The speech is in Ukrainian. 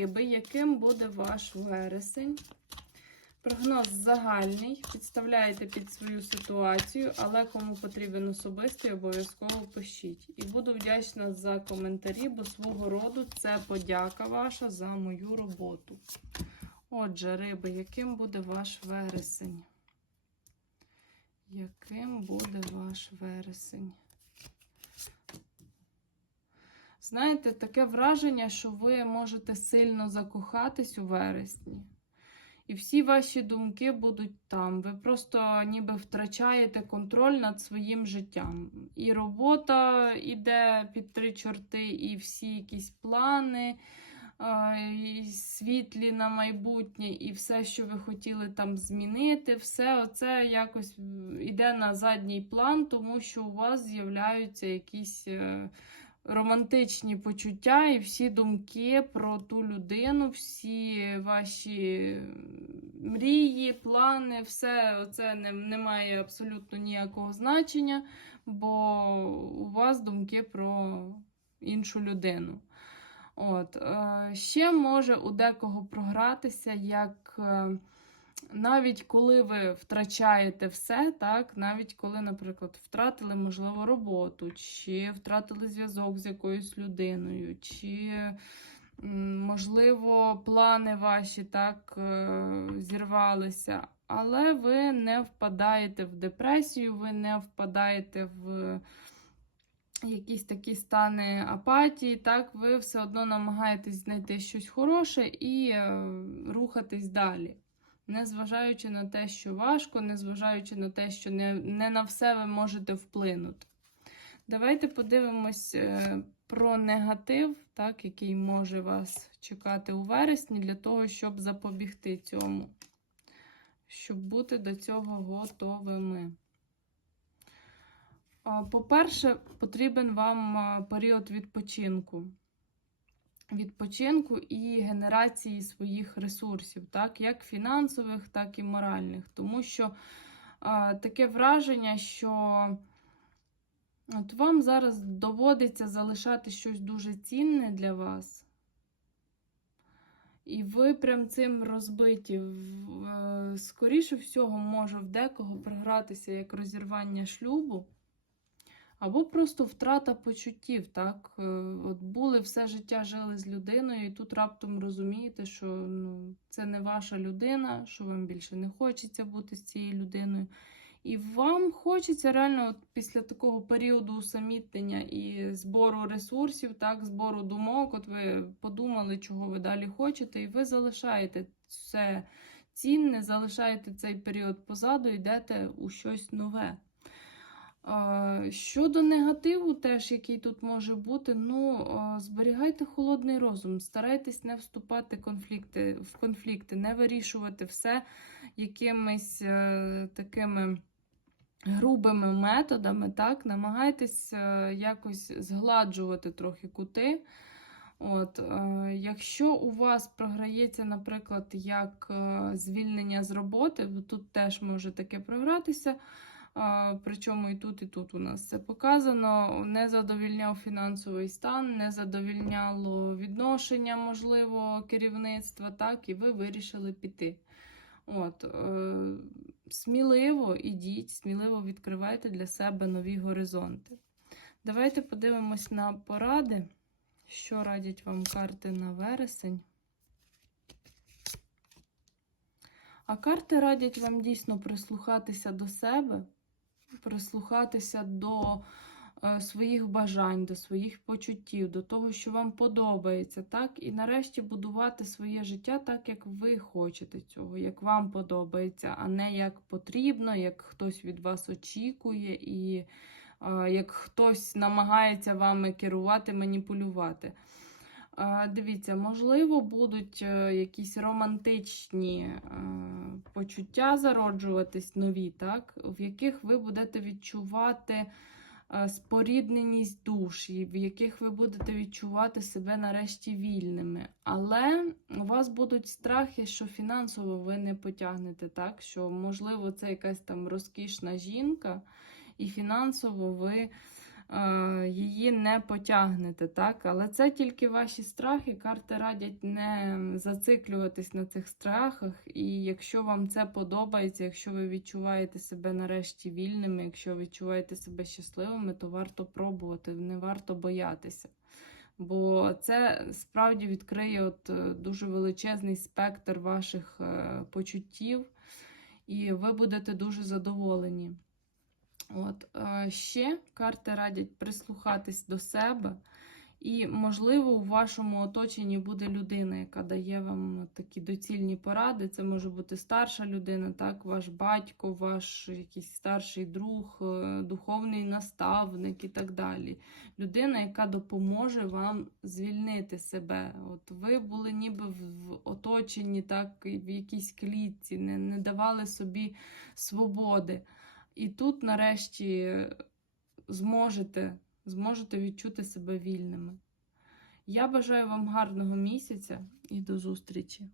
риби, яким буде ваш вересень? Прогноз загальний. Підставляєте під свою ситуацію, але кому потрібен особистий, обов'язково пишіть. І буду вдячна за коментарі, бо свого роду це подяка ваша за мою роботу. Отже, риби, яким буде ваш вересень? Яким буде ваш вересень? Знаєте, таке враження, що ви можете сильно закохатись у вересні. І всі ваші думки будуть там. Ви просто ніби втрачаєте контроль над своїм життям. І робота йде під три чорти, і всі якісь плани, і світлі на майбутнє, і все, що ви хотіли там змінити, все це якось йде на задній план, тому що у вас з'являються якісь. Романтичні почуття і всі думки про ту людину, всі ваші мрії, плани, все це не, не має абсолютно ніякого значення, бо у вас думки про іншу людину. От. е, Ще може у декого програтися, як е, навіть коли ви втрачаєте все, так, навіть коли, наприклад, втратили, можливо, роботу, чи втратили зв'язок з якоюсь людиною, чи, можливо, плани ваші так е, зірвалися, але ви не впадаєте в депресію, ви не впадаєте в якісь такі стани апатії, так, ви все одно намагаєтесь знайти щось хороше і е, рухатись далі. Незважаючи на те, що важко, незважаючи на те, що не, не на все ви можете вплинути. Давайте подивимось е, про негатив, так, який може вас чекати у вересні, для того, щоб запобігти цьому, щоб бути до цього готовими. По-перше, потрібен вам період відпочинку. Відпочинку і генерації своїх ресурсів, так, як фінансових, так і моральних. Тому що а, таке враження, що от вам зараз доводиться залишати щось дуже цінне для вас. І ви прям цим розбиті. Скоріше всього, може в декого програтися як розірвання шлюбу. Або просто втрата почуттів, так? Е, От були все життя жили з людиною, і тут раптом розумієте, що ну, це не ваша людина, що вам більше не хочеться бути з цією людиною. І вам хочеться реально от після такого періоду усамітнення і збору ресурсів, так, збору думок, от ви подумали, чого ви далі хочете, і ви залишаєте все цінне, залишаєте цей період позаду, йдете у щось нове. Щодо негативу, теж, який тут може бути, ну, зберігайте холодний розум, старайтесь не вступати конфлікти, в конфлікти, не вирішувати все якимись е, такими грубими методами, так, намагайтесь е, якось згладжувати трохи кути. От, е, якщо у вас програється, наприклад, як звільнення з роботи, тут теж може таке програтися. Причому і тут, і тут у нас це показано. Не задовільняв фінансовий стан, не задовільняло відношення, можливо, керівництва, так, і ви вирішили піти. От, е, сміливо ідіть, сміливо відкривайте для себе нові горизонти. Давайте подивимось на поради, що радять вам карти на вересень. А карти радять вам дійсно прислухатися до себе, прислухатися до е, своїх бажань, до своїх почуттів, до того, що вам подобається, так? І нарешті будувати своє життя так, як ви хочете цього, як вам подобається, а не як потрібно, як хтось від вас очікує, і е, як хтось намагається вами керувати, маніпулювати. Дивіться, можливо, будуть е, якісь романтичні е, почуття зароджуватись нові, так? в яких ви будете відчувати е, спорідненість душ, в яких ви будете відчувати себе нарешті вільними. Але у вас будуть страхи, що фінансово ви не потягнете, так? що, можливо, це якась там розкішна жінка, і фінансово ви її не потягнете, так? Але це тільки ваші страхи. Карти радять не зациклюватись на цих страхах. І якщо вам це подобається, якщо ви відчуваєте себе нарешті вільними, якщо відчуваєте себе щасливими, то варто пробувати, не варто боятися. Бо це справді відкриє от е, дуже величезний спектр ваших е, почуттів, і ви будете дуже задоволені. От, е, ще карти радять прислухатись до себе, і, можливо, у вашому оточенні буде людина, яка дає вам такі доцільні поради. Це може бути старша людина, так, ваш батько, ваш якийсь старший друг, е, духовний наставник і так далі. Людина, яка допоможе вам звільнити себе. От ви були ніби в оточенні, так, в якійсь клітці, не, не давали собі свободи. І тут, нарешті, зможете, зможете відчути себе вільними. Я бажаю вам гарного місяця і до зустрічі!